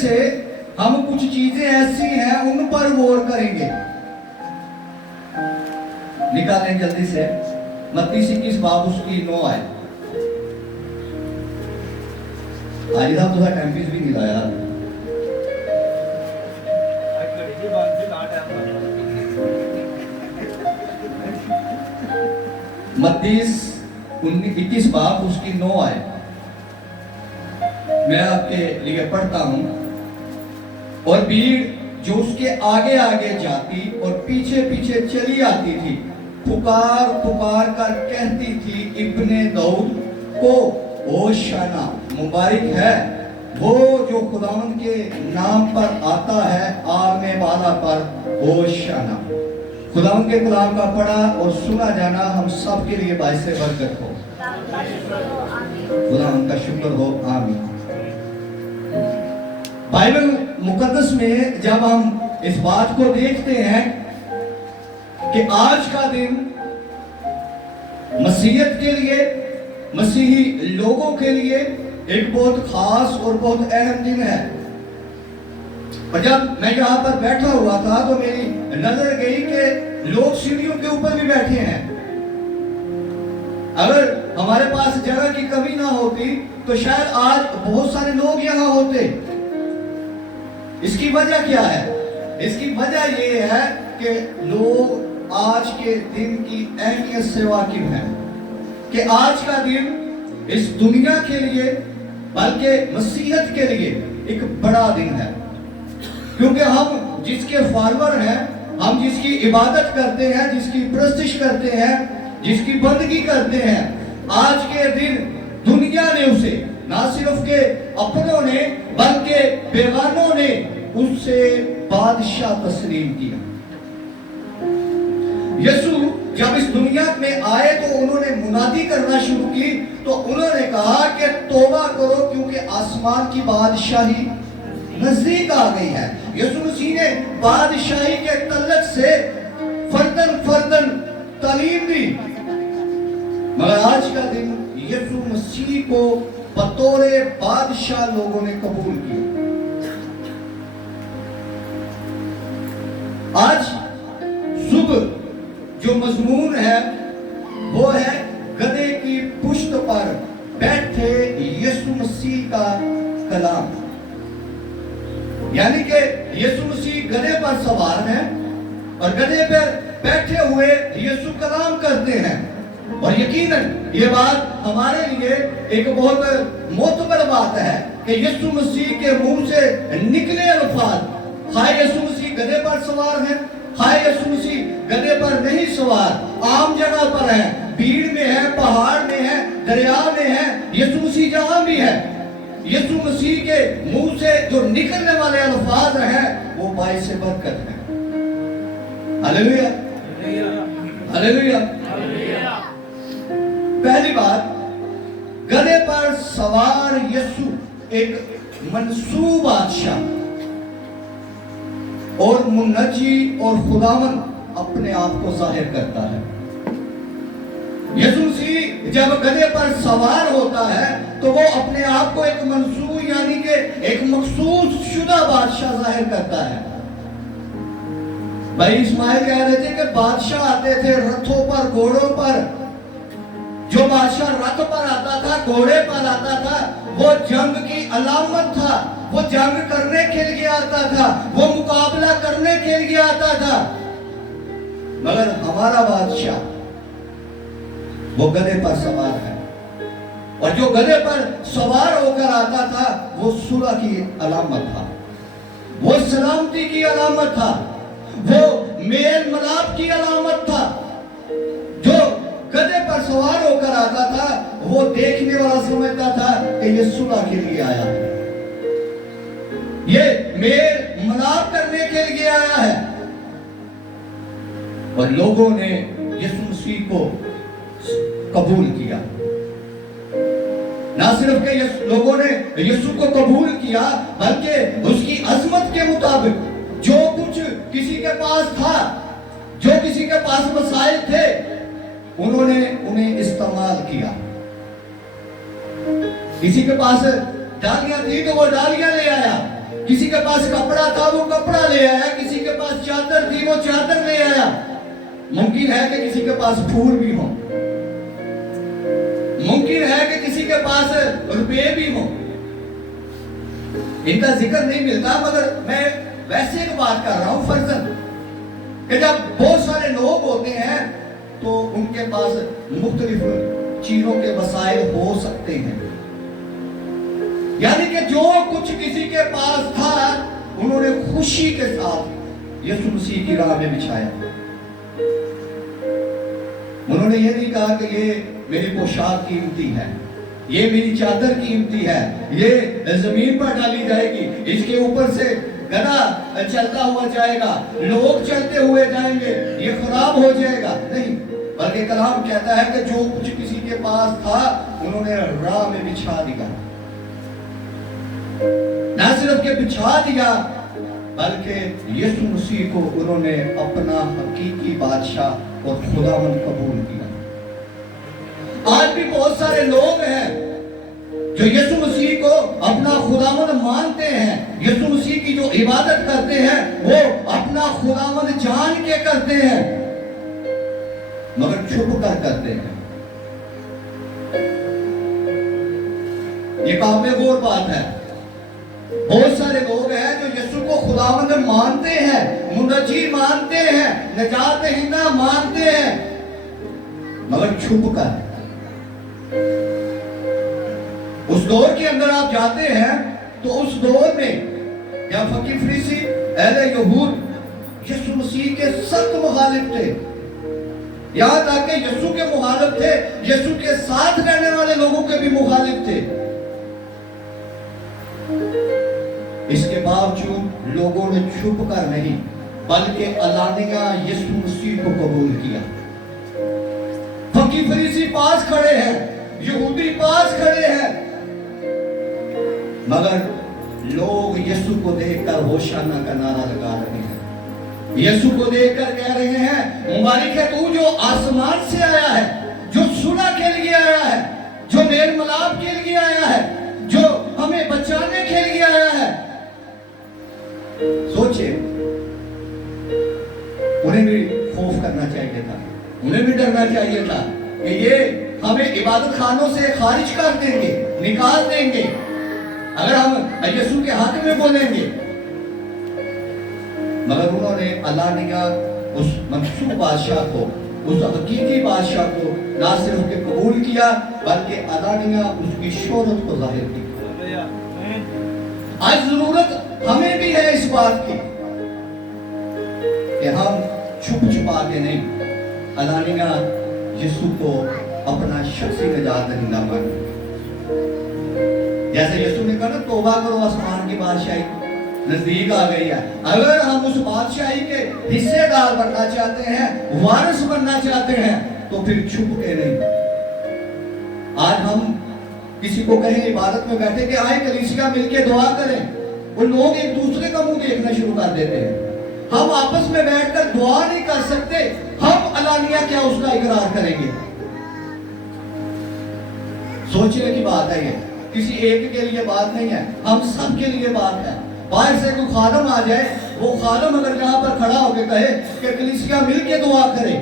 سے ہم کچھ چیزیں ایسی ہیں ان پر غور کریں گے. نکالیں جلدی سے متی 21 باب اس کی 9 آئے. آج صاحب تو ٹائم پیس بھی نہیں لایا. متی 21 باب اس کی 9 آئے. میں آپ کے لیے پڑھتا ہوں. اور بھیڑ جو اس کے آگے آگے جاتی اور پیچھے پیچھے چلی آتی تھی پکار پکار کر کہتی تھی ابن داؤد کو ہوشنا، مبارک ہے وہ جو خداوند کے نام پر آتا ہے آنے والا پر ہوشنا. خداوند کے کلام کا پڑھا اور سنا جانا ہم سب کے لیے باعث برکت ہو. خداوند کا شکر ہو. آمین. بائبل مقدس میں جب ہم اس بات کو دیکھتے ہیں کہ آج کا دن مسیحیت کے لیے، مسیحی لوگوں کے لیے ایک بہت خاص اور بہت اہم دن ہے. اور جب میں یہاں پر بیٹھا ہوا تھا تو میری نظر گئی کہ لوگ سیڑھیوں کے اوپر بھی بیٹھے ہیں. اگر ہمارے پاس جگہ کی کمی نہ ہوتی تو شاید آج بہت سارے لوگ یہاں ہوتے. اس کی وجہ کیا ہے؟ اس کی وجہ یہ ہے کہ لوگ آج کے دن کی اہمیت سے واقف ہیں کہ آج کا دن اس دنیا کے لیے بلکہ مسیحیت کے لیے ایک بڑا دن ہے. کیونکہ ہم جس کے فالوور ہیں، ہم جس کی عبادت کرتے ہیں، جس کی پرستش کرتے ہیں، جس کی بندگی کرتے ہیں، آج کے دن دنیا نے اسے نہ صرف کہ اپنوں نے بلکہ بیگانوں نے اس سے بادشاہ تسلیم کیا. یسوع جب اس دنیا میں آئے تو انہوں نے منادی کرنا شروع کی تو انہوں نے کہا کہ توبہ کرو کیونکہ آسمان کی بادشاہی نزدیک آ گئی ہے. یسوع مسیح نے بادشاہی کے تعلق سے فردن فردن تعلیم دی. مگر آج کا دن یسوع مسیح کو بطور بادشاہ لوگوں نے قبول کیا. آج صبح جو مضمون ہے وہ ہے گدھے کی پشت پر بیٹھے یسوع مسیح کا کلام. یعنی کہ یسوع مسیح گدھے پر سوار ہیں اور گدھے پر بیٹھے ہوئے یسوع کلام کرتے ہیں. اور یقیناً یہ بات ہمارے لیے ایک بہت معتبر بات ہے کہ یسوع مسیح کے منہ سے نکلے الفاظ، خواہ یسوع مسیح گدھے پر سوار ہیں، خواہ یسوع مسیح گدھے پر نہیں سوار، عام جگہ پر ہیں، بھیڑ میں ہے، پہاڑ میں ہے، دریا میں ہے، یسوع مسیح جہاں بھی ہے، یسوع مسیح کے منہ سے جو نکلنے والے الفاظ ہیں وہ باعث برکت ہیں. ہلیلویا، ہلیلویا. پہلی بات، گدھے پر سوار یسوع ایک منصوب بادشاہ اور منجی اور خداوند اپنے آپ کو ظاہر کرتا ہے. یسوع مسیح جب گدھے پر سوار ہوتا ہے تو وہ اپنے آپ کو ایک منصوب یعنی کہ ایک مخصوص شدہ بادشاہ ظاہر کرتا ہے. بھائی اسماعیل کہہ رہے تھے کہ بادشاہ آتے تھے رتھوں پر، گھوڑوں پر. جو بادشاہ رتھ پر آتا تھا، گھوڑے پر آتا تھا، وہ جنگ کی علامت تھا، وہ جنگ کرنے کے لیے آتا تھا، وہ مقابلہ کرنے کے لیے آتا تھا. مگر ہمارا بادشاہ وہ گدھے پر سوار ہے، اور جو گدھے پر سوار ہو کر آتا تھا وہ صلح کی علامت تھا، وہ سلامتی کی علامت تھا، وہ میل ملاپ کی علامت تھا. جو گدھے پر سوار ہو کر آتا تھا وہ دیکھنے والا سمجھتا تھا کہ یہ صلح کے لیے آیا ہے، یہ میل ملاپ کرنے کے لیے آیا ہے. اور لوگوں نے یسوع مسیح کو قبول کیا. نہ صرف کہ لوگوں نے یسوع کو قبول کیا بلکہ اس کی عظمت کے مطابق جو کچھ کسی کے پاس تھا، جو کسی کے پاس وسائل تھے، انہوں نے انہیں استعمال کیا. کسی کے پاس ڈالیاں تھی تو وہ ڈالیاں لے آیا، किसी के पास कपड़ा था वो कपड़ा ले आया, किसी के पास चादर थी वो चादर ले आया। मुमकिन है कि किसी के पास फूल भी हो, मुमकिन है कि किसी के पास रुपए भी हो। इनका जिक्र नहीं मिलता, मगर मैं वैसे एक बात कर रहा हूं फर्जन कि जब बहुत सारे लोग होते हैं तो उनके पास मुख्तलिफ चीजों के वसाइल हो सकते हैं। यानी कि जो कुछ किसी के पास था उन्होंने खुशी के साथ यीशु मसीह की राह में बिछाया। उन्होंने ये नहीं कहा कि ये मेरी पोशाक कीमती है, ये मेरी चादर कीमती है, ये जमीन पर डाली जाएगी, इसके ऊपर से गधा चलता हुआ जाएगा, लोग चलते हुए जाएंगे, ये खराब हो जाएगा। नहीं, बल्कि कलाम कहता है कि जो कुछ किसी के पास था उन्होंने राह में बिछा दिया। ना सिर्फ के बिछा दिया बल्कि यीशु मसीह को उन्होंने अपना हकीकी बादशाह और खुदावंद कबूल किया। आज भी बहुत सारे लोग हैं जो यीशु मसीह को अपना खुदावंद मानते हैं, यीशु मसीह की जो इबादत करते हैं वो अपना खुदावंद जान के करते हैं, मगर छुप कर करते हैं। ये काबिल गौर बात है। बहुत सारे लोग हैं जो यीशु को खुदावंद मानते हैं, मुनज्जी मानते हैं, नजात हिंदा मानते हैं, मगर छुप कर। उस दौर के अंदर आप जाते हैं तो उस दौर में या फकीर फरीसी अहले यहूद यीशु मसीह के सख्त मुखालिफ थे। यहां तक कि यीशु के मुखालिफ थे, यीशु के साथ रहने वाले लोगों के भी मुखालिफ थे। इसके बावजूद लोगों ने छुप कर नहीं बल्कि अलानिया यीशु मसीह को कबूल किया। फकीर फरीसी पास खड़े हैं, यहूदी पास खड़े हैं, मगर लोग यीशु को देखकर होशाना का नारा लगा रहे हैं। यीशु को देखकर कह रहे हैं, मुबारक है तू जो आसमान से आया है, जो सुलह के लिए आया है, जो मेल मिलाप के लिए आया है, जो हमें बचाने के लिए आया है। सोचिए, उन्हें भी खौफ करना चाहिए था, उन्हें भी डरना चाहिए था कि ये हमें इबादत खानों से खारिज कर देंगे, निकाल देंगे अगर हम यीशु के हक में बोलेंगे। मगर उन्होंने अलानिया उस मनसूब बादशाह को, उस हकीकी बादशाह को ना सिर्फ के कबूल किया बल्कि अलानिया उसकी शोहरत को जाहिर की। आज जरूरत हमें भी है इस बात की कि हम छुप छुपा के नहीं, अलानिया यीशु को अपना शख्सी निजात दहिंदा माने। जैसे यीशु ने कहा ना, तौबा करो आसमान की बादशाही नजदीक आ गई है। अगर हम उस बादशाही के हिस्सेदार बनना चाहते हैं, वारिस बनना चाहते हैं, तो फिर छुप के नहीं। आज हम किसी को कहें इबादत में बैठे कि आए कलीसिया मिलके दुआ करें, वो लोग एक दूसरे का मुंह देखना शुरू कर देते हैं। हम आपस में बैठकर दुआ नहीं कर सकते, हम अलानिया क्या उसका इकरार करेंगे? सोचने की बात है, ये किसी एक के लिए बात नहीं है, हम सब के लिए बात है। बाहर से कोई खादम आ जाए, वो खादम अगर यहाँ पर खड़ा होकर कहे कि कलीसिया मिलके दुआ करे,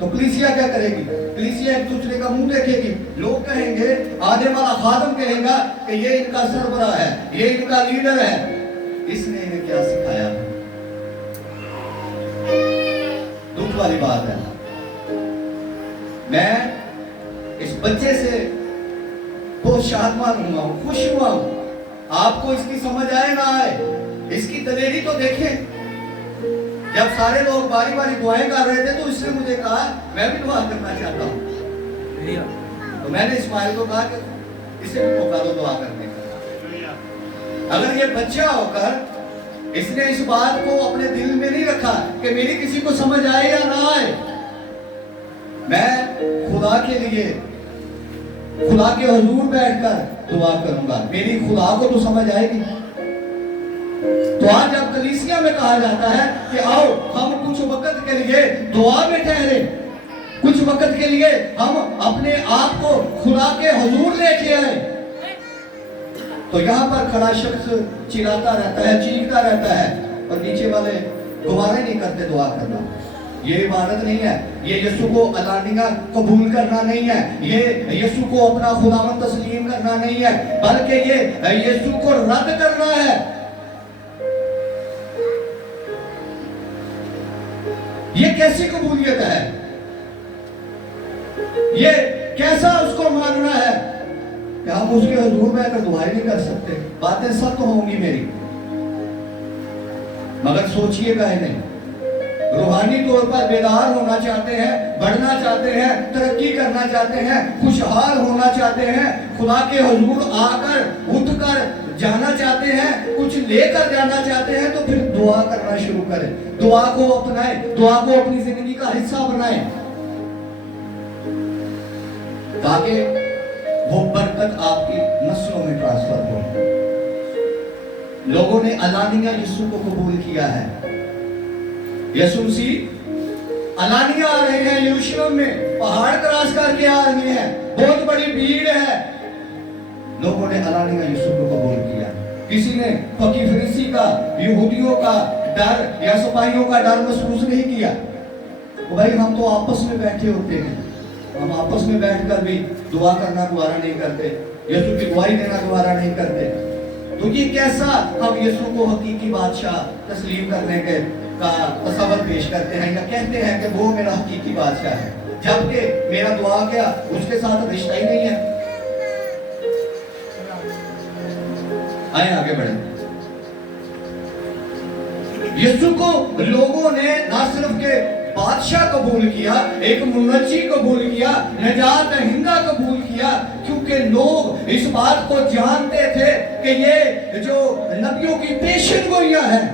तो कलीसिया क्या करेगी? कलीसिया एक दूसरे का मुंह देखेगी। लोग कहेंगे, आने वाला खादम कहेगा कि ये इनका सरबराह है, ये इनका लीडर है, इसने इन्हें क्या सिखाया? दुख वाली बात है। मैं इस बच्चे से बहुत शादमान हुआ हूं, खुश हुआ हूं। आपको इसकी समझ आए ना आए, इसकी दलेरी तो देखें। जब सारे लोग बारी बारी दुआएं कर रहे थे तो इसने मुझे कहा मैं भी दुआ करना चाहता हूं। तो मैंने इस्माइल को कहा कि इसे भी मौका दो दुआ करने का। अगर ये बच्चा होकर इसने इस बात को अपने दिल में नहीं रखा कि मेरी किसी को समझ आए या ना आए, मैं खुदा के लिए, खुदा के हुजूर बैठकर दुआ करूंगा, मेरी खुदा को तो समझ आएगी। तो आज जब कलीसिया में कहा जाता है कि आओ हम कुछ वक्त के लिए दुआ में ठहरे, कुछ वक्त के लिए हम अपने आप को खुदा के हुजूर लेके आए, तो यहाँ पर खड़ा शख्स चिल्लाता रहता है, चीखता रहता है, और नीचे वाले गुवारे नहीं करते दुआ करना। ये इबादत नहीं है, ये यीशु को अलानिया कबूल करना नहीं है, ये यीशु को अपना खुदावंद तस्लीम करना नहीं है, बल्कि ये यीशु को रद्द करना है। ये कैसी कबूलियत है? ये कैसा उसको मानना है कि हम उसके हुजूर में अगर दुआएं नहीं कर सकते? बातें सब तो होंगी मेरी, मगर सोचिएगा ही नहीं। रूहानी तौर पर बेदार होना चाहते हैं, बढ़ना चाहते हैं, तरक्की करना चाहते हैं, खुशहाल होना चाहते हैं, खुदा के हुजूर आकर उठकर जाना चाहते हैं, कुछ लेकर जाना चाहते हैं, तो फिर दुआ करना शुरू करें, दुआ को अपनाएं, दुआ को अपनी जिंदगी का हिस्सा बनाएं, ताकि वो बरकत आपकी नस्लों में ट्रांसफर हो। लोगों ने अलानिया यीशु को कबूल किया है। यीशु मसीह अलानिया आ रहे हैं यरूशलेम में, पहाड़ क्रॉस करके आ रहे हैं, बहुत बड़ी भीड़ है। लोगों ने अलानिया यीशु को कबूल किया। किसी ने फकीर फरीसी का, यहूदियों का डर या सिपाहियों का डर महसूस नहीं किया। तो भाई हम तो आपस में बैठे होते हैं, हम आपस में बैठकर भी दुआ करना गवारा नहीं करते, यीशु की गवाही देना गवारा नहीं करते। तो ये कैसा हम यीशु को हकीकी बादशाह तस्लीम करने के का तसव्वुर पेश करते हैं, या कहते हैं कि वो मेरा हकीकी बादशाह है, जबकि मेरा दुआ क्या उसके साथ रिश्ता ही नहीं है। आए आगे बढ़े। यीशु को लोगों ने ना सिर्फ के बादशाह कबूल किया, एक मुनज्जी कबूल किया, नजात दहिंदा कबूल किया, क्योंकि लोग इस बात को जानते थे कि ये जो नबियों की पेशन गोइयां हैं,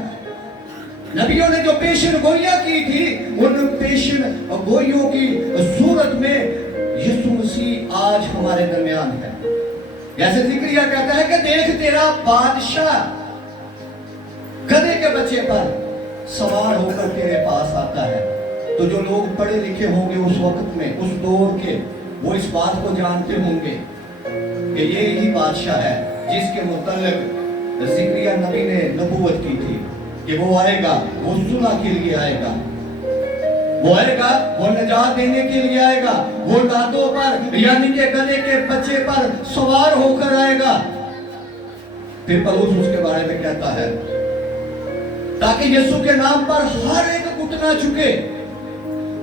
नबियों ने जो पेशन गोइयां की थी, उन पेशन गोइयों की सूरत में यीशु मसीह आज हमारे दरमियान है। जैसे ज़िक्रिया कहता है कि देख तेरा बादशाह गधे के बच्चे पर सवार होकर तेरे पास आता है। तो जो लोग पढ़े लिखे होंगे उस वक्त में, उस दौर के, वो इस बात को जानते होंगे कि ये ही बादशाह है जिसके मुतल्लिक ज़िक्रिया नबी ने नबूवत की थी कि वो आएगा, वो सुलह के लिए आएगा, वो आएगा, वो निजात देने के लिए आएगा, वो लातों पर यानी कि गधे के बच्चे पर सवार होकर आएगा। फिर पौलुस उसके बारे में कहता है ताकि यीशु के नाम पर हर एक घुटना झुके,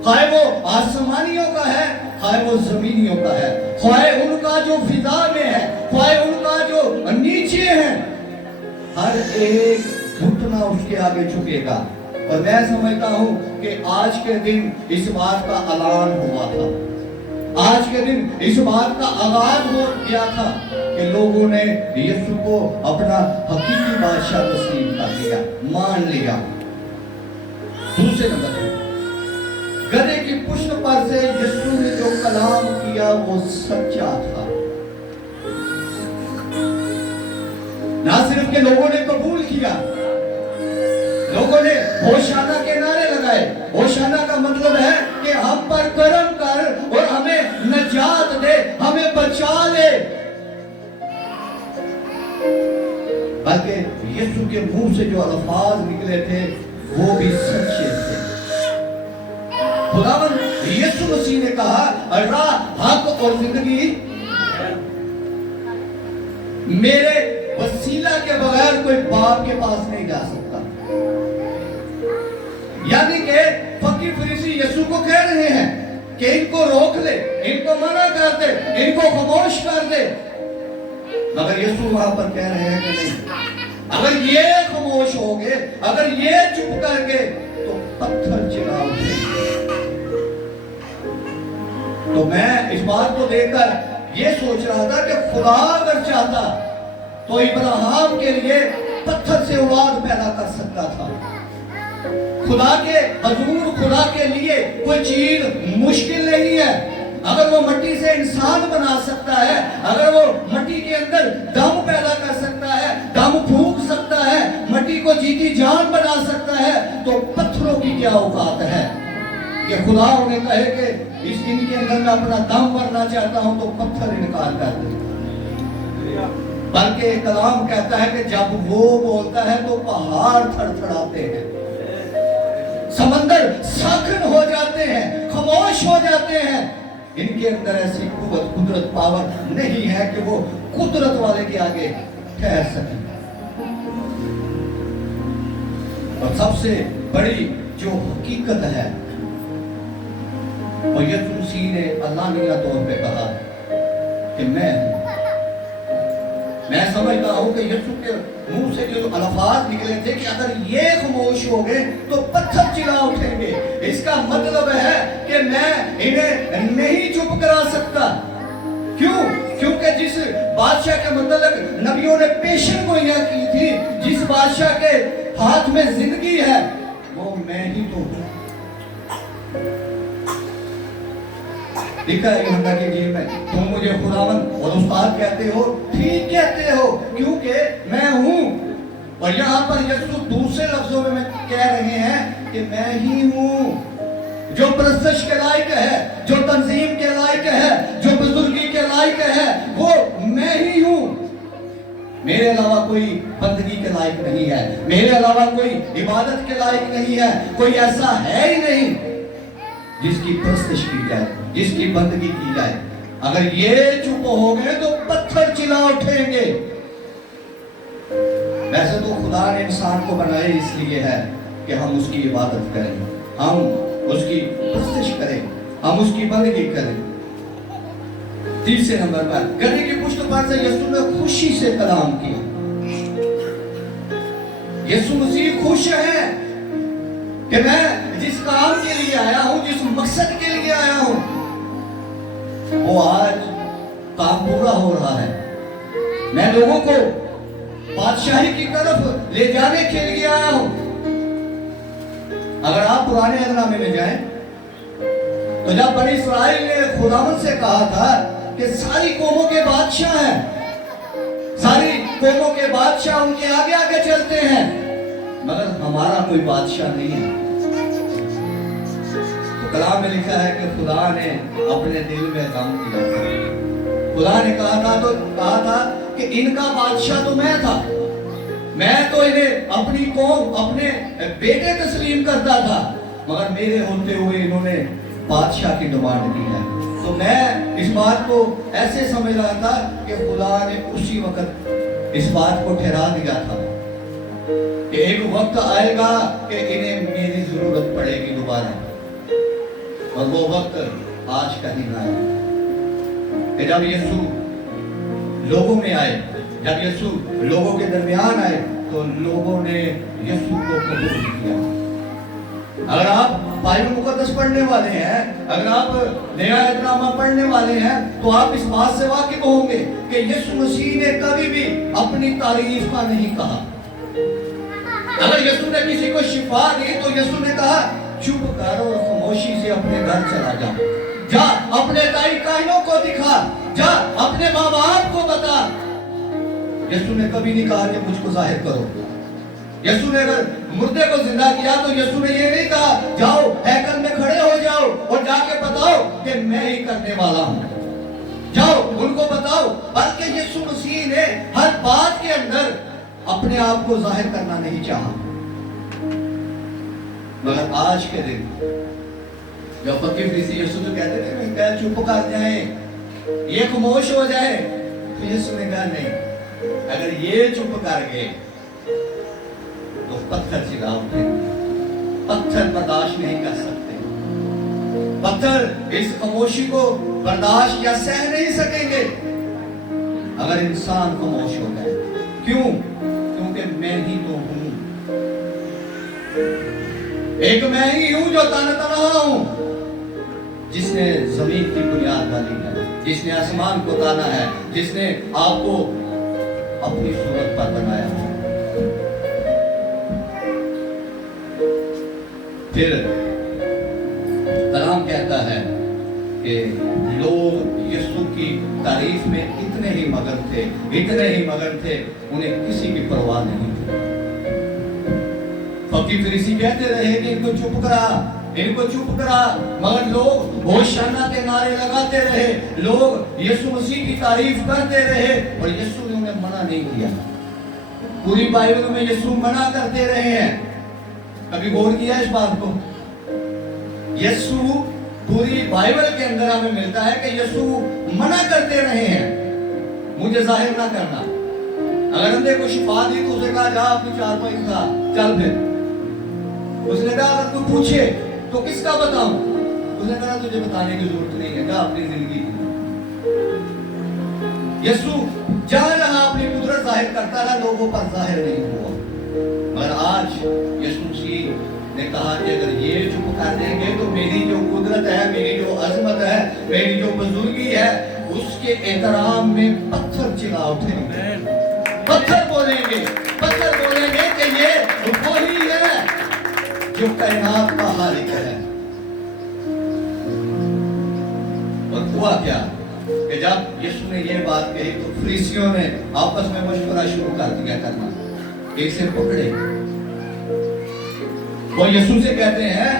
खाए वो आसमानियों का है, खाए वो जमीनियों का है, खाए उनका जो फिजा में है, खाए उनका जो नीचे है, हर एक घुटना उसके आगे झुकेगा। और मैं समझता हूं कि आज के दिन इस बात का ऐलान हुआ था, आज के दिन इस बात का आगाज हो गया था कि लोगों ने यीशु को अपना हकीकी बादशाह तस्लीम कर लिया, मान लिया। दूसरे नंबर पर गधे की पुष्ट पर से यीशु ने जो कलाम किया वो सच्चा था। ना सिर्फ के लोगों ने कबूल किया, लोगों ने होशाना के नारे लगाए। होशाना का मतलब है कि हम पर करम कर और हमें नजात दे, हमें बचा ले। बल्कि यीशु के मुंह से जो अल्फाज निकले थे वो भी सच्चे थे। खुदावंद यीशु मसीह ने कहा राह, हक और जिंदगी मेरे वसीला के बगैर कोई बाप के पास नहीं जा सकता। यानी कि फकीर फरीसी यीशु को कह रहे हैं कि इनको रोक ले, इनको मना कर दे, इनको खामोश कर दे, मगर यीशु वहां पर कह रहे हैं कि नहीं, अगर ये खामोश हो गए, अगर ये चुप कर गए तो पत्थर चिल्ला उठेंगे। तो मैं इस बात को देखकर ये सोच रहा था कि खुदा अगर चाहता तो इब्राहिम के लिए पत्थर से औलाद पैदा कर सकता था। खुदा के हुजूर, खुदा के लिए कोई चीज मुश्किल नहीं है। अगर वो मिट्टी से इंसान बना सकता है, अगर वो मिट्टी के अंदर दम पैदा कर सकता है, दम फूंक सकता है, मिट्टी को जीती जान बना सकता है, तो पत्थरों की क्या औकात है कि खुदा उन्हें कहे कि इस दिन के अंदर मैं अपना दम भरना चाहता हूं तो पत्थर इनकार कर दे। بلکہ کلام کہتا ہے کہ جب وہ بولتا ہے تو پہاڑ تھڑ تھڑاتے ہیں، سمندر ساکن ہو جاتے ہیں، خاموش ہو جاتے ہیں۔ ان کے اندر ایسی قوت، قدرت، پاور نہیں ہے کہ وہ قدرت والے کے آگے ٹھہر سکیں۔ اور سب سے بڑی جو حقیقت ہے وہ یسوع مسیح نے علانیہ طور پہ کہا کہ میں سمجھتا ہوں کہ یسوع کے منہ سے جو الفاظ نکلے تھے کہ اگر یہ خاموش ہو گئے تو پتھر چلا اٹھیں گے، اس کا مطلب ہے کہ میں انہیں نہیں چپ کرا سکتا۔ کیوں؟ کیونکہ جس بادشاہ کے متعلق نبیوں نے پیشن گوئیاں کی تھی، جس بادشاہ کے ہاتھ میں زندگی ہے، وہ میں ہی تو ہوں۔ لکھا ہے یوحنا کی انجیل میں، تم مجھے خداوند اور استاد کہتے ہو، ٹھیک کہتے ہو کیونکہ میں ہوں۔ اور یہاں پر یسوع دوسرے لفظوں میں کہہ رہے ہیں کہ میں ہی ہوں، جو پرستش کے لائق ہے، جو تنظیم کے لائق ہے، جو بزرگی کے لائق ہے، وہ میں ہی ہوں۔ میرے علاوہ کوئی بندگی کے لائق نہیں ہے، میرے علاوہ کوئی عبادت کے لائق نہیں ہے، کوئی ایسا ہے ہی نہیں جس کی پرستش کی جائے، جس کی بندگی کی جائے۔ اگر یہ چپ ہو گئے تو پتھر چلا اٹھیں گے۔ ویسے تو خدا نے انسان کو بنائے اس لیے ہے کہ ہم اس کی عبادت کریں، ہم اس کی پرستش کریں، ہم اس کی بندگی کریں۔ تیسرے نمبر پر گدھے کی پشت پر سے یسوع نے خوشی سے کلام کیا۔ یسوع مسیح خوش ہے کہ میں جس کام کے لیے آیا ہوں، جس مقصد کے لیے آیا ہوں، وہ آج کام پورا ہو رہا ہے۔ میں لوگوں کو بادشاہی کی طرف لے جانے کے لیے آیا ہوں۔ اگر آپ پرانے عہد نامے میں جائیں تو جب بنی اسرائیل نے خداوند سے کہا تھا کہ ساری قوموں کے بادشاہ ہیں، ساری قوموں کے بادشاہ ان کے آگے آگے چلتے ہیں، مگر ہمارا کوئی بادشاہ نہیں ہے، تو کلام میں لکھا ہے کہ خدا نے اپنے دل میں غم کیا تھا۔ خدا نے کہا تھا کہ ان کا بادشاہ تو میں تھا، میں تو انہیں اپنی قوم، اپنے بیٹے تسلیم کرتا تھا، مگر میرے ہوتے ہوئے انہوں نے بادشاہ کی ڈیمانڈ کی ہے۔ تو میں اس بات کو ایسے سمجھ رہا تھا کہ خدا نے اسی وقت اس بات کو ٹھہرا دیا تھا کہ ایک وقت آئے گا کہ انہیں میری ضرورت پڑے گی دوبارہ، اور وہ وقت آج کا ہی نہ آئے کہ جب یسوع لوگوں میں آئے، جب یسوع لوگوں کے درمیان آئے تو لوگوں نے یسوع کو قبول کیا۔ اگر آپ بائبل مقدس پڑھنے والے ہیں، اگر آپ نیا عہد نامہ پڑھنے والے ہیں تو آپ اس بات سے واقف ہوں گے کہ یسوع مسیح نے کبھی بھی اپنی تعریف کا نہیں کہا۔ اگر یسوع نے کسی کو شفا دی تو یسوع نے کہا چپ کر اور خاموشی سے اپنے گھر چلا جا، جا اپنے دائی کائنوں کو دکھا، جا اپنے ماں باپ کو بتا۔ یسوع نے کبھی نہیں کہا کہ مجھ کو ظاہر کرو۔ یسوع نے اگر مردے کو زندہ کیا تو یسوع نے یہ نہیں کہا جاؤ ہیکل میں کھڑے ہو جاؤ اور جا کے بتاؤ کہ میں ہی کرنے والا ہوں، جاؤ ان کو بتاؤ، بلکہ یسوع مسیح نے ہر بات کے اندر اپنے آپ کو ظاہر کرنا نہیں چاہا۔ مگر آج کے دن جب فقیر فریسی یسوع تو کہتے تھے کہ چپ کر جائیں، یہ خاموش ہو جائے، تو یسوع نے کہا نہیں، اگر یہ چپ کر گئے تو پتھر چلا اٹھے، پتھر برداشت نہیں کر سکتے، پتھر اس خاموشی کو برداشت یا سہ نہیں سکیں گے اگر انسان خاموش ہو جائے۔ کیوں؟ کیونکہ میں ہی تو ہوں، ایک میں ہی ہوں جو تنہا ہوں، جس نے زمین کی بنیاد ڈالی ہے، جس نے آسمان کو تانا ہے، جس نے آپ کو اپنی صورت پر بنایا ہے۔ پھر کلام کہتا ہے کہ لوگ یسوع کی تعریف میں اتنے ہی مگن تھے، اتنے ہی مگن تھے، انہیں کسی کی پرواہ نہیں تھی۔ فقیر فریسی کہتے رہے کہ ان کو چپ کرا، ان کو چپ کرا، مگر لوگ ہوشانہ کے نعرے لگاتے رہے، لوگ یسوع مسیح کی تعریف کرتے رہے، اور یسوع نے ने मना नहीं किया। पूरी बाइबल में यीशु मना करते रहे हैं। कभी गौर किया इस बात को? यीशु पूरी बाइबल के अंदर हमें मिलता है कि यीशु मना करते रहे हैं, मुझे जाहिर ना करना। अगर अंधे को शिफा दी तो उसे कहा जा अपनी चारपाई उठा, चल फिर। उसने कहा अगर कोई पूछे तो किसका बताऊं? उसने कहा तुझे बताने की जरूरत नहीं है, जा अपनी जिंदगी। यीशु जहां जहां अपनी कुदरत जाहिर करता रहा, लोगों पर जाहिर नहीं हुआ। मगर आज यीशु मसीह ने कहा कि अगर ये चुप कर देंगे तो मेरी जो कुदरत है, मेरी जो अजमत है, मेरी जो बुजुर्गी है, उसके एहतराम में पत्थर चिल्ला उठेंगे, पत्थर बोलेंगे कि ये वही है जो कायनात का खालिक है। और हुआ क्या कि जब यीशु ने ये बात कही तो फरीसियों ने आपस में मशवरा शुरू कर दिया करना, एक से पकड़े। वो यीशु से कहते हैं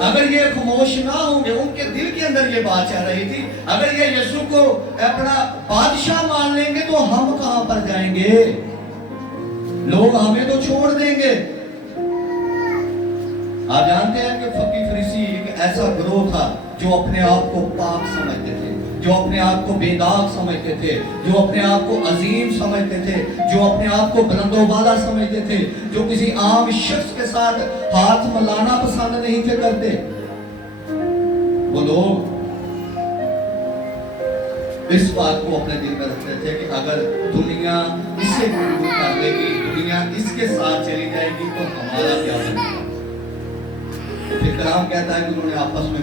अगर ये खामोश ना होंगे, उनके दिल के अंदर ये बात चल रही थी, अगर ये यीशु को अपना बादशाह मान लेंगे तो हम कहां पर जाएंगे? लोग हमें तो छोड़ देंगे। आप जानते हैं कि फरीसी एक ऐसा गिरोह था जो अपने आप को पाक समझते थे, जो अपने आप को बेदाग समझते थे, जो अपने आप को अजीम समझते थे, जो अपने आप को बुलंदोबाला समझते थे, जो किसी आम शख्स के साथ हाथ मिलाना पसंद नहीं थे करते। वो लोग इस बात को अपने दिल में रखते थे कि अगर दुनिया इसे कबूल कर लेगी, दुनिया इसके साथ चली जाएगी तो हमारा क्या बनेगा? फिर कलाम कहता है कि उन्होंने आपस में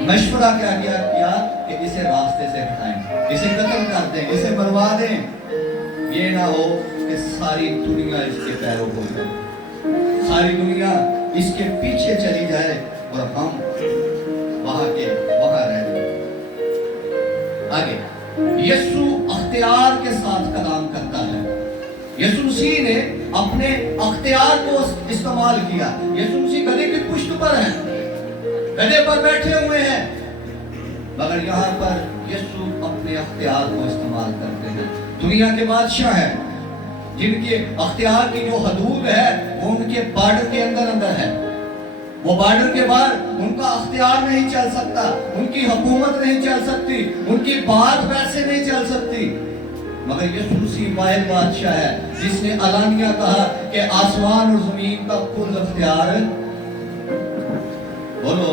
मशवरा क्या किया कि इसे रास्ते से हटाएं, इसे कत्ल कर दें, इसे मरवा दें। ये ना हो कि सारी दुनिया इसके पैरों हो जाए, सारी दुनिया इसके पीछे चली जाए और हम वहां रह जाए। आगे यीशु अख्तियार के साथ कलाम करता है। यीशु मसीह ने अपने अख्तियार को इस्तेमाल किया। यीशु मसीह गधे की पुष्ट पर हैं, गधे पर बैठे हुए हैं, मगर यहाँ पर यीशु अपने अख्तियार को इस्तेमाल करते हैं। दुनिया के बादशाह हैं जिनके अख्तियार की जो हदूद है वो उनके बॉर्डर के अंदर है। वो बॉर्डर के बाहर उनका अख्तियार नहीं चल सकता, उनकी हुकूमत नहीं चल सकती, उनकी बात वैसे नहीं चल सकती। मगर यीशु मसीह वाहिद बादशाह है जिसने अलानिया कहा कि आसमान और जमीन का कुल अख्तियार, बोलो,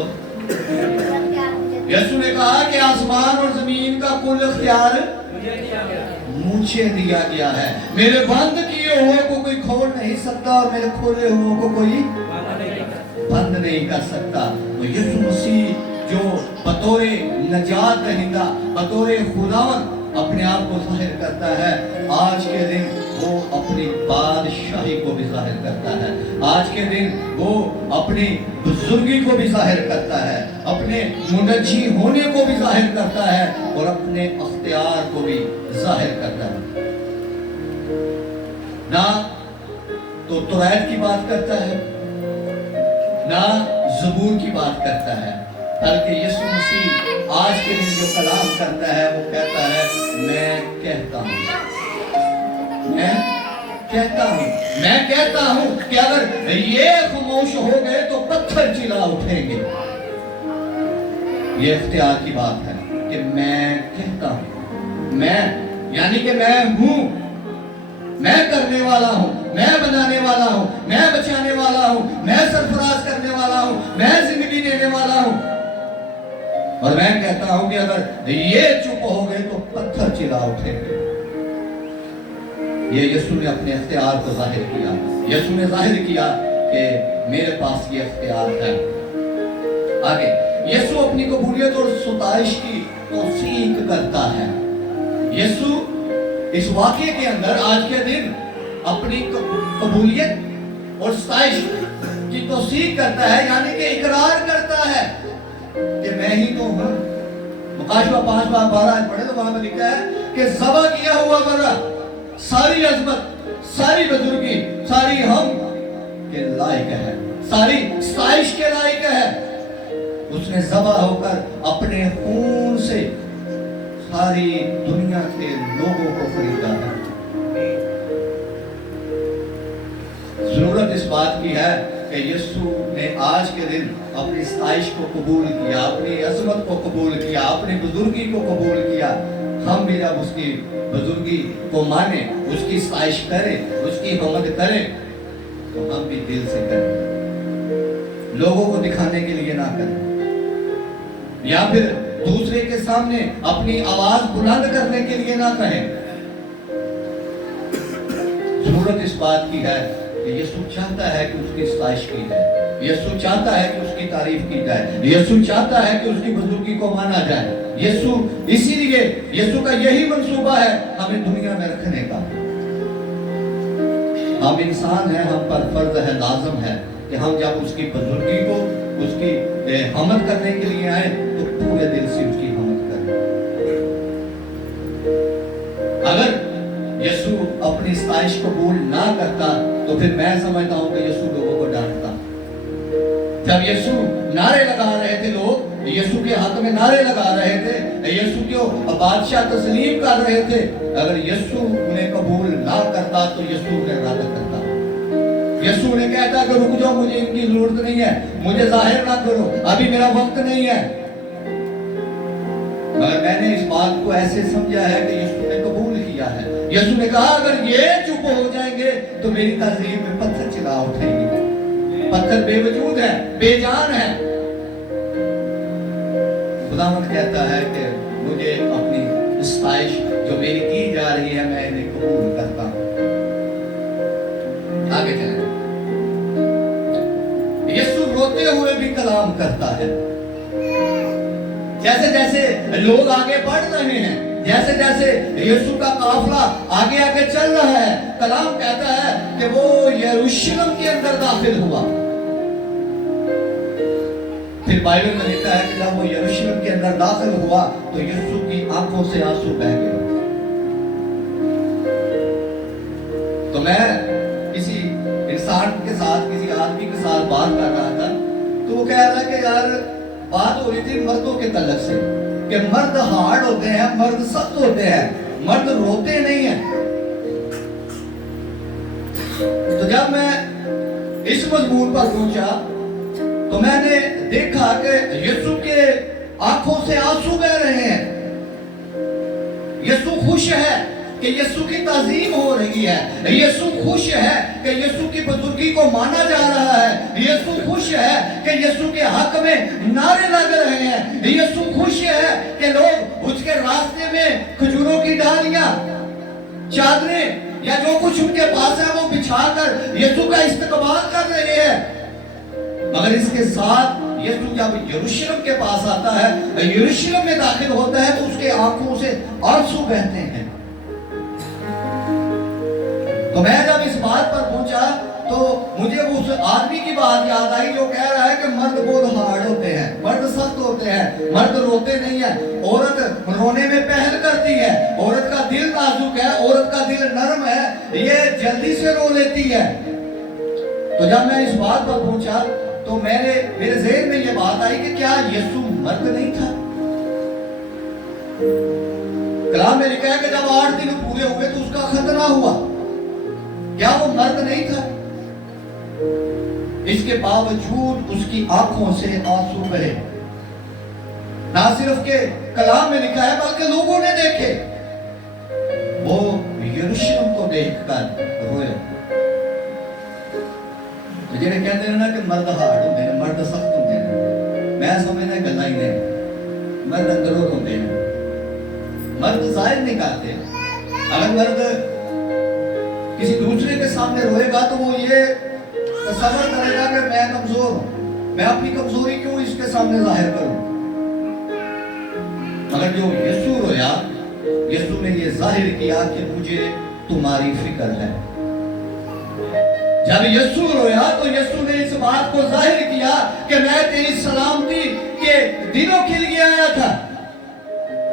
यीशु ने कहा कि आसमान और जमीन का कुल अख्तियार मुझे दिया गया है। मेरे बंद किए हुए को कोई खोल नहीं सकता और मेरे खोले हुए को कोई बंद नहीं कर सकता। तो यीशु मसीह जो बतौरे नजात दहिंदा, बतौरे खुदावन अपने आप को जाहिर करता है, आज के दिन वो अपनी बादशाही को भी जाहिर करता है, आज के दिन वो अपनी बुजुर्गी को भी जाहिर करता है, अपने मुनज्जी होने को भी जाहिर करता है और अपने अख्तियार को भी जाहिर करता है। ना तो तौरात की बात करता है, ना ज़बूर की बात करता है, बल्कि यीशु मसीह आज के दिन जो कलाम करता है वो कहता है मैं कहता हूं कि अगर ये खामोश हो गए तो पत्थर चिल्ला उठेंगे। ये इख्तियार की बात है कि मैं कहता हूं, मैं यानी कि मैं हूं, मैं करने वाला हूं, मैं बनाने वाला हूं, मैं बचाने वाला हूं, मैं सरफराज करने वाला हूं, मैं जिंदगी देने वाला हूं। और मैं कहता हूं कि अगर ये चुप हो गए तो पत्थर चिल्ला उठेंगे। ये यीशु ने अपने इख्तियार को जाहिर किया। यीशु ने जाहिर किया कि मेरे पास ये इख्तियार है। आगे यीशु अपनी कबूलियत और सताइश की तौसीक करता है। यीशु इस वाक़े के अंदर आज के दिन अपनी कबूलियत और सताइश की तौसीक करता है, यानी कि इकरार करता है कि मैं ही तो हूं। मुकाशवा 5:12 पढ़े तो वहां पर लिखा है कि ज़बा किया हुआ बर्रा, सारी अजमत, सारी बुजुर्गी, सारी हम के लायक है, सारी सताइश के लायक है। उसने ज़बा होकर अपने खून से सारी दुनिया के लोगों को खरीदा है। जरूरत इस बात की है कि यीशु ने आज के दिन अपनी सताइश को कबूल किया, अपनी अजमत को कबूल किया, अपनी बुजुर्गी को कबूल किया। हम भी जब उसकी बुजुर्गी को माने, उसकी सताइश करें, उसकी हमद करें, तो हम भी दिल से करें, लोगों को दिखाने के लिए ना करें, या फिर दूसरे के सामने अपनी आवाज बुलंद करने के लिए ना कहें। जरूरत इस बात की है कि यीशु चाहता है कि उसकी सताइश की जाए, यीशु चाहता है कि उसकी तारीफ की जाए, यीशु चाहता है कि उसकी बुजुर्गी को माना जाए। यीशु इसीलिए यीशु का यही मंसूबा है हमें दुनिया में रखने का। हम इंसान हैं, हम पर फर्ज है, लाजम है कि हम जब उसकी बुजुर्गी को, उसकी हमद करने के लिए आए तो पूरे दिल से उसकी हमद करें। अगर यीशु अपनी सताइश कबूल ना करता तो फिर मैं समझता हूं कि यीशु लोगों को डांटता। जब यीशु नारे लगा रहे थे, लोग यीशु के हक में नारे लगा रहे थे, यीशु को बादशाह तस्लीम कर रहे थे, अगर यीशु उन्हें कबूल ना करता तो यीशु उन्हें रद्द करता। यीशु ने कहता कि रुक जाओ, मुझे इनकी जरूरत नहीं है, मुझे जाहिर ना करो, अभी मेरा वक्त नहीं है। मगर मैंने इस बात को ऐसे समझा है कि यीशु ने कबूल किया है। यीशु ने कहा अगर ये चुप हो जाएंगे तो मेरी तहजीब में पत्थर चिल्ला उठेंगे। पत्थर बेवजूद है, बेजान है। खुदावंद कहता है कि मुझे अपनी सताइश जो मेरी की जा रही है मैं इन्हें कबूल करता हूं। आगे चलें। यीशु रोते हुए भी कलाम करता है। जैसे जैसे लोग आगे बढ़ रहे हैं, जैसे जैसे यीशु का काफिला आगे आगे चल रहा है, कलाम कहता है कि वो यरूशलेम के अंदर दाखिल हुआ। फिर बाइबल में लिखा है कि जब वो यरूशलेम के अंदर दाखिल हुआ तो यीशु की आंखों से आंसू बह गए। तो मैं किसी इंसान के साथ, किसी आदमी के साथ बात कर रहा था, तो वो कह रहा है कि यार बात हो रही थी मर्दों के तल्लक से कि मर्द हार्ड होते हैं, मर्द सख्त होते हैं, मर्द रोते नहीं हैं। तो जब मैं इस मजमून पर पहुंचा तो मैंने देखा कि यीशु के आंखों से आंसू बह रहे हैं। यीशु खुश है कि यीशु की ताज़ीम हो रही है, यीशु खुश है कि यीशु की बुजुर्गी को माना जा रहा है, यीशु खुश है कि यीशु के हक में नारे लग रहे हैं, यीशु खुश है कि लोग उसके रास्ते में खजूरों की डालियां, चादरें या जो कुछ उनके पास है वो बिछाकर यीशु का इस्तकबाल कर रहे हैं। मगर इसके साथ यीशु जब यरूशलेम के पास आता है, यरूशलेम में दाखिल होता है, तो उसके आंखों से आंसू बहते हैं। तो मैं जब इस बात पर पहुंचा तो मुझे उस आदमी की बात याद आई जो कह रहा है कि मर्द बहुत हार्ड होते हैं, मर्द सख्त होते हैं, मर्द रोते नहीं है, औरत रोने में पहल करती है, औरत का दिल नाजुक है, औरत का दिल नरम है, ये जल्दी से रो लेती है। तो जब मैं इस बात पर पहुंचा तो मेरे ज़हन में ये बात आई कि क्या यीशु मर्द नहीं था? कलाम में लिखा है कि जब 8 दिन पूरे हुए तो उसका खतना हुआ। क्या वो मर्द नहीं था? इसके बावजूद उसकी आंखों से आंसू बहे। ना सिर्फ के कलाम में लिखा है बल्कि लोगों ने देखे, वो यरूशलेम को देखकर रोए। ਜਿਹੜੇ ਕਹਿੰਦੇ ਨੇ ਨਾ ਕਿ ਮਰਦ ਹਾਰਡ ਹੁੰਦੇ ਨੇ, ਮਰਦ ਸਖਤ ਹੁੰਦੇ ਨੇ, ਮੈਂ ਸਮਝਦਾ ਗੱਲਾਂ ਹੀ ਨੇ। मर्द अंदरों होते हैं, मर्द जाहिर नहीं करते। अगर मर्द किसी दूसरे के सामने रोएगा तो वो ये तसव्वुर करेगा कि मैं कमजोर हूं, मैं अपनी कमजोरी क्यों इसके सामने जाहिर करूं। मगर जो यीशु रोया, यीशु ने ये जाहिर किया कि मुझे तुम्हारी फिक्र है। जब यीशु रोया तो यीशु ने इस बात को जाहिर किया कि मैं तेरी सलामती के दिनों के लिए आया था।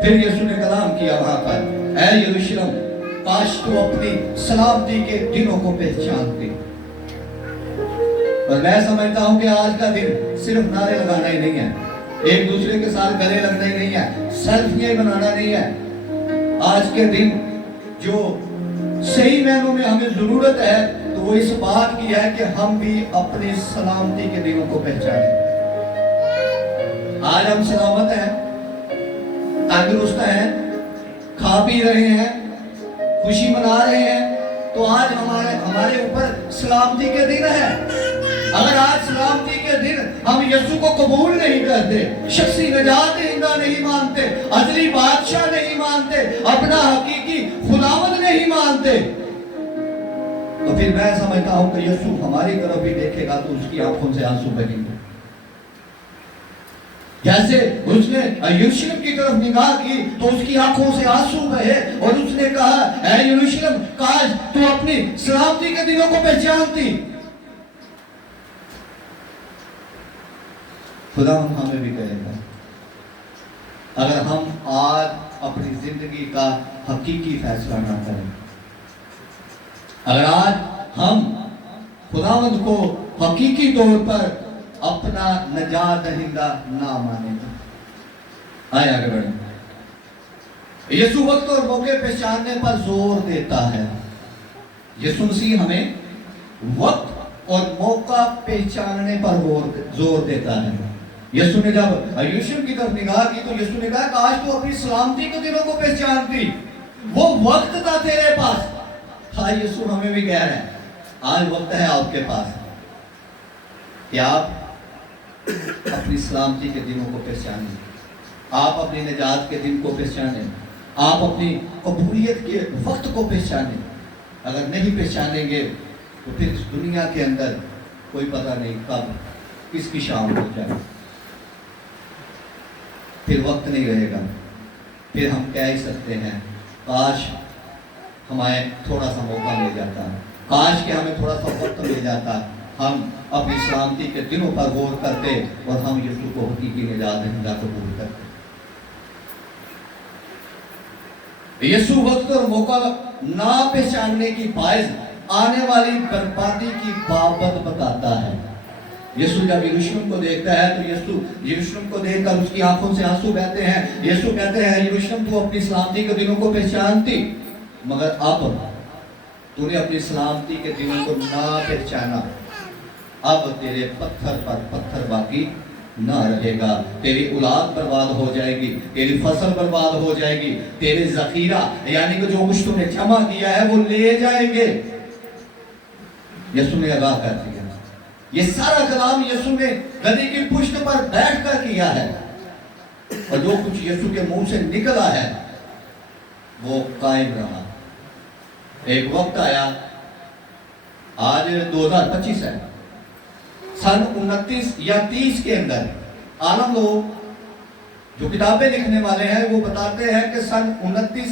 फिर यीशु ने कलाम किया वहां पर, ऐ यरूशलेम, काश तू अपनी सलामती के दिनों को पहचानती। और मैं समझता हूं कि आज का दिन सिर्फ नारे लगाना ही नहीं है, एक दूसरे के साथ गले लगना ही नहीं है, सेल्फियां बनाना नहीं है, آج کے دن جو صحیح معنوں میں ہمیں ضرورت ہے تو وہ اس بات کی ہے کہ ہم بھی اپنی سلامتی کے دنوں کو پہچانیں۔ آج ہم سلامت ہیں، تندرست ہیں، کھا پی رہے ہیں، خوشی منا رہے ہیں، تو آج ہمارے اوپر سلامتی کے دن ہے۔ اگر آج سلامتی کے دن ہم یسوع کو قبول نہیں کرتے، شخصی نجات دہندہ نہیں مانتے، ازلی بادشاہ نہیں مانتے، اپنا حقیقی خداوند نہیں مانتے، تو پھر میں سمجھتا ہوں کہ یسوع ہماری طرف بھی دیکھے گا تو اس کی آنکھوں سے آنسو بہیں گے۔ جیسے اس نے یروشلم کی طرف نگاہ کی تو اس کی آنکھوں سے آنسو بہے اور اس نے کہا، اے یروشلم، کاش تو اپنی سلامتی کے دنوں کو پہچانتی۔ خدا ہمیں بھی کہے گا، اگر ہم آج اپنی زندگی کا حقیقی فیصلہ نہ کریں، اگر آج ہم خداوند کو حقیقی طور پر اپنا نجات دہندہ نہ مانیں تو آئے آگے بڑھیں۔ یسوع وقت اور موقع پہچاننے پر زور دیتا ہے۔ یسوع مسیح ہمیں وقت اور موقع پہچاننے پر زور دیتا ہے۔ یسوع نے جب یروشلم کی طرف نگاہ کی تو یسوع نے کہا، کاش تو اپنی سلامتی کے دنوں کو پہچانتی، وہ وقت تھا تیرے پاس۔ ہاں، یسوع ہمیں بھی کہہ رہے ہیں، آج وقت ہے آپ کے پاس کہ آپ اپنی سلامتی کے دنوں کو پہچانیں، آپ اپنی نجات کے دن کو پہچانیں، آپ اپنی قبولیت کے وقت کو پہچانیں۔ اگر نہیں پہچانیں گے تو پھر اس دنیا کے اندر کوئی پتہ نہیں کب کس کی شام ہو جائے، پھر وقت نہیں رہے گا۔ پھر ہم کہہ ہی سکتے ہیں، کاش ہمیں تھوڑا سا موقع مل جاتا، کاش کہ ہمیں تھوڑا سا وقت مل جاتا، ہم اپنی سلامتی کے دنوں پر غور کرتے اور ہم یسوع کو حقیقی نجات دہندہ قبول کرتے۔ یسوع وقت اور موقع نہ پہچاننے کی باعث آنے والی بربادی کی بابت بتاتا ہے۔ یسوع جب یروشلم کو دیکھتا ہے تو یسوع یروشلم کو دیکھ کر اس کی آنکھوں سے آنسو بہتے ہیں۔ یسوع کہتے ہیں، یروشلم تو اپنی سلامتی کے دنوں کو پہچانتی، مگر اب تو نے اپنی سلامتی کے دنوں کو نہ پہچانا، اب تیرے پتھر پر پتھر باقی نہ رہے گا، تیری اولاد برباد ہو جائے گی، تیری فصل برباد ہو جائے گی، تیرے ذخیرہ یعنی کہ جو کچھ تم نے جمع کیا ہے وہ لے جائیں گے۔ یسوع نے آگاہ کر دیا۔ یہ سارا کلام یسوع نے گدھے کی پشت پر بیٹھ کر کیا ہے، اور جو کچھ یسوع کے منہ سے نکلا ہے وہ قائم رہا۔ ایک وقت آیا، آج 2025 ہے، سن 29 یا 30 کے اندر عالم لوگ جو کتابیں لکھنے والے ہیں وہ بتاتے ہیں کہ سن 29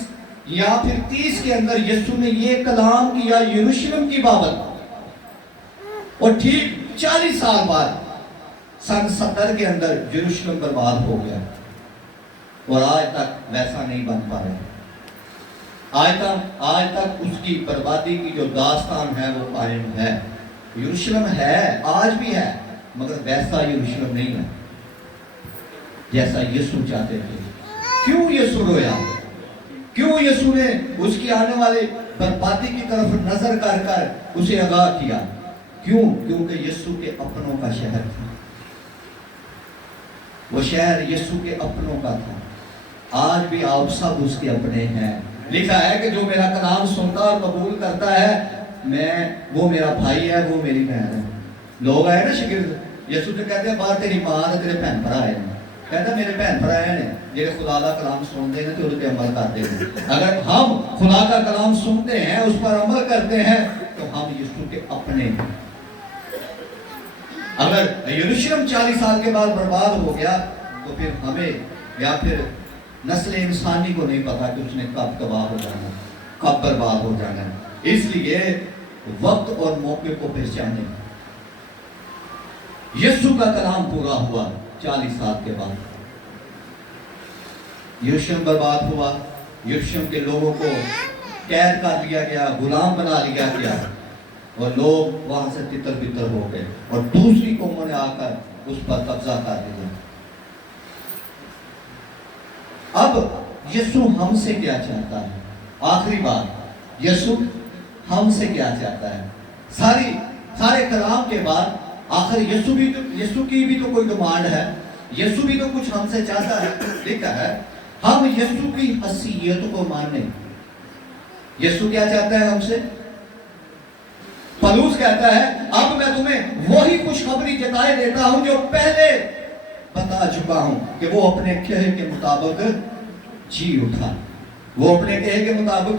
یا پھر 30 کے اندر یسوع نے یہ کلام کیا یروشلم کی بابت، اور ٹھیک 40 سال بعد سن 70 کے اندر یروشلم برباد ہو گیا، اور آج تک ویسا نہیں بن پا رہا۔ آج تک اس کی بربادی کی جو داستان ہے وہ قائم ہے۔ یروشلم ہے، آج بھی ہے، مگر ویسا یروشلم نہیں ہے جیسا یسوع چاہتے تھے۔ کیوں یسوع رویا؟ کیوں یسوع نے اس کی آنے والی بربادی کی طرف نظر کر کر اسے آگاہ کیا؟ کیوں؟ کیونکہ یسوع کے اپنوں کا شہر تھا، وہ شہر یسوع کے اپنوں کا تھا۔ آج بھی آپ سب اس کے اپنے ہیں۔ لکھا ہے کہ جو میرا کلام سنتا اور قبول کرتا ہے، وہ میرا بھائی ہے، وہ میری بہن ہے۔ لوگ آئے نا شاگرد، یسوع سے کہتے ہیں، باہر تیری ماں تے تیرے بہن بھرا آئے ہیں، کہتا ہے میرے بہن بھرا آئے ہیں جڑے خدا کا کلام سنتے ہیں تو اس پہ عمل کرتے ہیں۔ اگر ہم خدا کا کلام سنتے ہیں، اس پر عمل کرتے ہیں، تو ہم یسوع کے اپنے ہیں۔ اگر یروشلم 40 سال کے بعد برباد ہو گیا تو پھر ہمیں یا پھر نسل انسانی کو نہیں پتا کہ اس نے کب تباہ ہو جانا، کب برباد ہو جانا۔ اس لیے وقت اور موقع کو پہچانے۔ یسوع کا کلام پورا ہوا 40 سال کے بعد، یروشلم برباد ہوا، یروشلم کے لوگوں کو قید کر لیا گیا، غلام بنا لیا گیا، اور لوگ وہاں سے تتر بتر ہو گئے، اور دوسری قوموں نے آ کر اس پر قبضہ کر لیا۔ اب यीशु हमसे क्या चाहता है? आखिरी बात, यीशु हमसे क्या चाहता है? सारे कलाम के बाद आखिर यीशु की भी तो कोई डिमांड है, यीशु भी तो कुछ हमसे चाहता है। लिखा है हम यीशु की हसीयत को माने। यीशु क्या चाहता है हमसे? पौलुस कहता है अब मैं तुम्हें वही खुशखबरी जताए देता हूं जो पहले बता चुका हूं कि वो अपने कहे के मुताबिक जी उठा। वो अपने कहे के मुताबिक,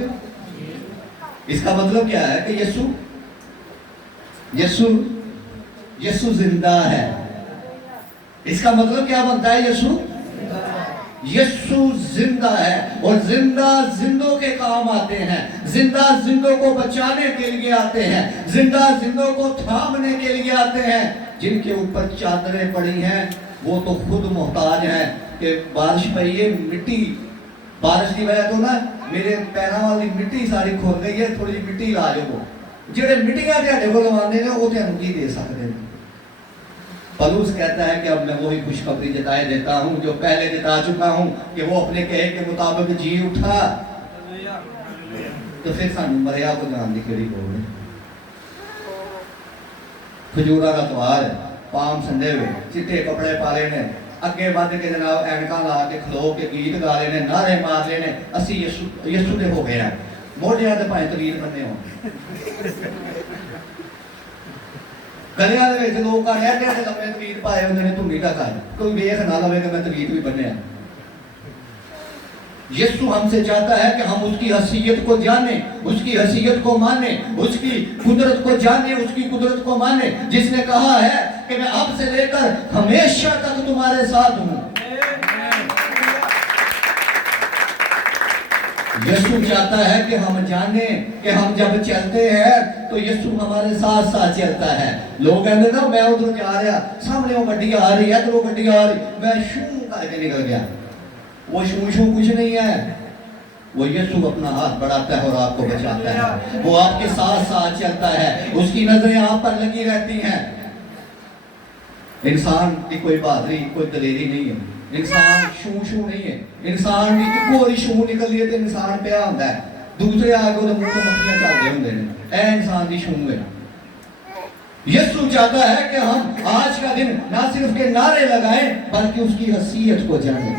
इसका मतलब क्या है कि यीशु जिंदा है। इसका मतलब क्या बनता है? यीशु जिंदा है और जिंदा जिंदों के काम आते हैं, जिंदा जिंदों को बचाने के लिए आते हैं, जिंदा जिंदों को थामने के लिए आते हैं। जिनके ऊपर चादरें पड़ी हैं वो तो खुद मोहताज हैं कि बारिश पई है, मिट्टी बारिश की वजह तो ना मेरे पैरों वाली मिट्टी सारी खुल गई है, थोड़ी मिट्टी ला जो। जेड़े मिट्टियां तेरे को लवांदे ने वो तेनू की दे सकते हैं। पौलुस कहता है कि अब मैं वही खुशखबरी जताए देता हूं जो पहले जता चुका हूं कि वो अपने कहे के मुताबिक जी उठा। तो फिर सानू मरिया को जान दी केड़ी लोड़ है? खजूरा का त्योहार है, पाम संडे हुए, चिट्टे कपड़े पा लेने, अगे बढ़ के जनाब ऐनका ला के खलो के गीत गा लेने, नारे मार लेने, असी यीशु दे हो गए हैं। मोढियां ते भाएं तवीर बन्ने हो, गलियां दे विच लोकां ने एडे एडे लंबे तवीर पाए हुंदे ने, धुनी तक आए, कोई वेख ना लवे कि मैं तवीर भी बन्ने। यीशु हमसे चाहता है कि हम उसकी हसीयत को जाने, उसकी हसीयत को माने, उसकी कुदरत को जाने, उसकी कुदरत को माने, जिसने कहा है कि मैं अब से लेकर हमेशा तक तुम्हारे साथ हूं। यीशु चाहता है कि हम जाने कि हम जब चलते हैं तो यीशु हमारे साथ साथ चलता है। लोग कहते ना मैं उधर जा रहा, सामने वो गड्डी आ रही है, इधर वो गड्डी आ रही, मैं शू करके निकल गया। वो शू कुछ नहीं है, वो यीशु अपना हाथ बढ़ाता है और आपको बचाता है। वो आपके साथ साथ चलता है, उसकी नजरें आप पर लगी रहती हैं। इंसान की कोई बहादुरी, कोई दलेरी नहीं है, इंसान शू नहीं है। इंसान की एक और शू निकल है तो इंसान पे होंदा है, दूसरे आगे वो मुंह तो मक्खियां चलदे हुंदे ने, ए इंसान की शू है। यीशु चाहता है कि हम आज का दिन ना सिर्फ के नारे लगाएं बल्कि उसकी हसीयत को जानें,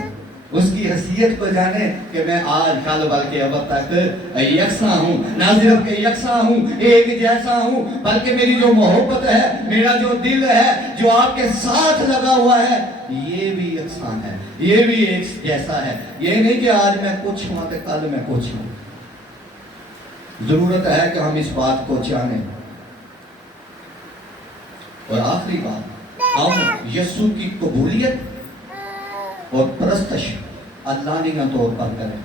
उसकी हसीयत को जाने कि मैं आज कल बल्कि अब तक यकसा हूँ, ना सिर्फ के यकसा हूँ, एक जैसा हूँ, बल्कि मेरी जो मोहब्बत है, मेरा जो दिल है, जो आपके साथ लगा हुआ है, ये भी यकसा है, ये भी एक जैसा है। ये नहीं कि आज मैं कुछ हूँ तो कल मैं कुछ हूँ। जरूरत है कि हम इस बात को जाने। और आखिरी बात, हम यीशु की कबूलियत और परस्तश अलानिया तौर पर करें।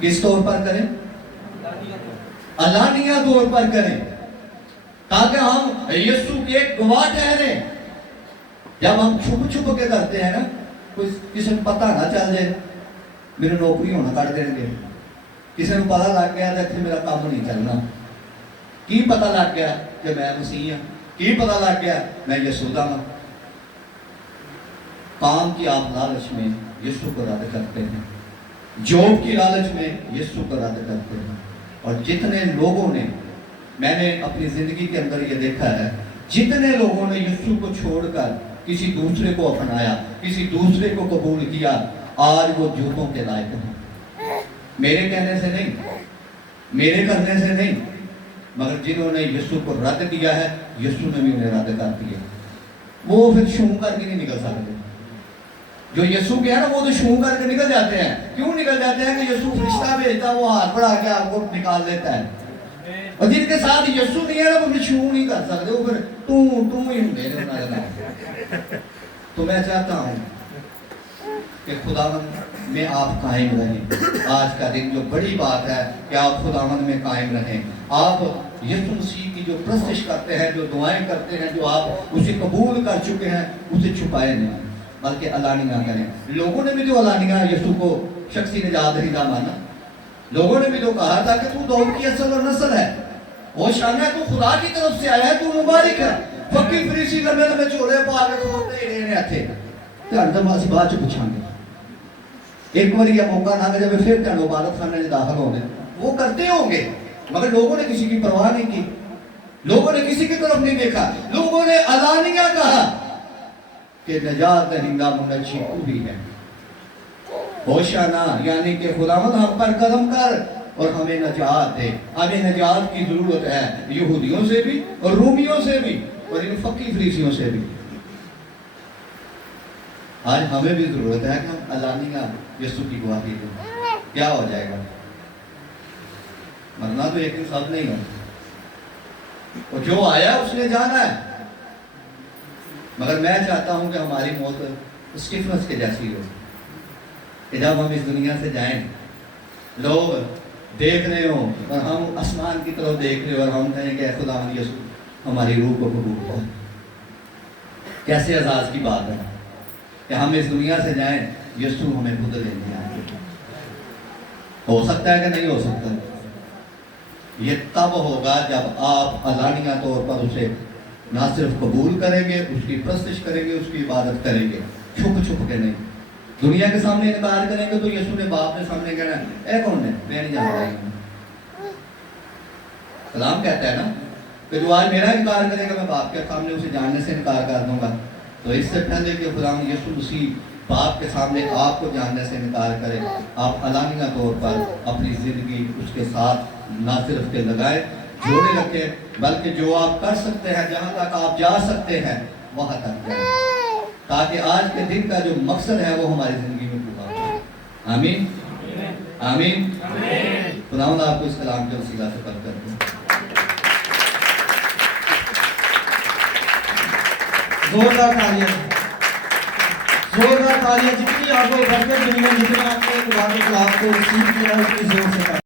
किस तौर पर करें? अलानिया तौर पर करें, ताकि हम यीशु के गवाह ठहरे। जब हम छुप छुप के करते हैं ना, कोई किसी को पता ना चल जाए, मेरी नौकरी होना कर देंगे, किसी को पता लग गया तो मेरा काम नहीं चलना, की पता लग गया कि मैं मसीह हाँ, की पता लग गया मैं यीशु दा हां। काम की आप लालच में यीशु को रद्द करते हैं, जॉब की लालच में यीशु को रद्द करते हैं। और जितने लोगों ने, मैंने अपनी जिंदगी के अंदर ये देखा है, जितने लोगों ने यीशु को छोड़कर किसी दूसरे को अपनाया, किसी दूसरे को कबूल किया, आज वो जूतों के लायक हैं। मेरे कहने से नहीं, मेरे करने से नहीं, मगर जिन्होंने यीशु को रद्द किया है, यीशु ने भी उन्हें रद्द कर दिया। वो फिर शू करके नहीं निकल सकते। जो यीशु के है ना, वो तो शू करके निकल जाते हैं। क्यों निकल जाते हैं? कि यीशु फरिश्ता भेजता है, वो हाथ बढ़ा के आपको निकाल लेता है। और जिनके साथ यीशु नहीं है ना, वो फिर शू नहीं कर सकते, वो फिर तू ही होंगे। तो मैं चाहता हूँ कि खुदावंद में आप कायम रहें। आज का दिन जो बड़ी बात है कि आप खुदावंद में कायम रहें। आप यीशु मसीह की जो प्रस्तश करते हैं, जो दुआएं करते हैं, जो आप उसे कबूल कर चुके हैं, उसे छुपाए नहीं बल्कि अलानिया करें। लोगों ने भी तो अलानिया यीशु को शख्सी निजात दहीदा माना। लोगों ने भी तो कहा था कि तू दाऊद की असल और नस्ल है, वो शान है, तू खुदा की तरफ से आया है, तू मुबारक है। फकीर फरीसी लम्बे लम्बे चोले पा के खड़ोते ही रहने थे। ध्यान दे, असीं बाद च पुछांगे। ایک بار یہ موقع نہ جب پھر کیا عبادت خانے میں داخل ہونے وہ کرتے ہوں گے، مگر لوگوں نے کسی کی پرواہ نہیں کی، لوگوں نے کسی کی طرف نہیں دیکھا، لوگوں نے علانیہ کہا کہ نجات دہندہ منجی تو بھی ہے، ہوشانہ یعنی کہ خداوند ہم پر کرم کر اور ہمیں نجات دے، ہمیں نجات کی ضرورت ہے یہودیوں سے بھی اور رومیوں سے بھی اور ان فقی فریسیوں سے بھی۔ آج ہمیں بھی ضرورت ہے کہ ہم علانیہ یسوع کی گواہی دیں۔ کیا ہو جائے گا؟ مرنا تو ایک دن سب نہیں ہو، اور جو آیا اس نے جانا ہے، مگر میں چاہتا ہوں کہ ہماری موت اسٹیفنس کے جیسی ہو کہ جب ہم اس دنیا سے جائیں لوگ دیکھ رہے ہوں اور ہم آسمان کی طرف دیکھ رہے ہوں اور ہم کہیں کہ اے خداوند یسوع ہماری روح کو قبول کر۔ کیسے اعزاز کی بات ہے کہ ہم اس دنیا سے جائیں، یسوع ہمیں خود لینے آئے۔ ہو سکتا ہے کہ نہیں ہو سکتا؟ یہ تب ہوگا جب آپ علانیہ طور پر اسے نہ صرف قبول کریں گے، اس کی پرستش کریں گے، اس کی عبادت کریں گے، چھپ چھپ کے نہیں۔ دنیا کے سامنے انکار کریں گے تو یسوع نے باپ کے سامنے کہنا ہے اے کون ہے؟ میں نہیں جانتا ہوں۔ کلام کہتا ہے نا کہ جو آج میرا انکار کرے گا میں باپ کے سامنے اسے جاننے سے انکار کر دوں گا۔ تو اس سے پہلے کہ خداوند یسوع مسیح باپ کے سامنے آپ کو جاننے سے انکار کرے، آپ علانیہ طور پر اپنی زندگی اس کے ساتھ نہ صرف کے لگائیں، جوڑے رکھیں، بلکہ جو آپ کر سکتے ہیں، جہاں تک آپ جا سکتے ہیں وہاں تک جائیں، تاکہ آج کے دن کا جو مقصد ہے وہ ہماری زندگی میں پورا ہو۔ آمین آمین۔ خداوند آپ کو اس کلام کے وسیلہ سے برکت دے۔ زوردار تالیاں، زوردار تالیاں، جتنی آپ کو برکت ملی ہے، جتنا آپ نے خدا کے کلام کو رسیو کیا ہے اس کی زور سے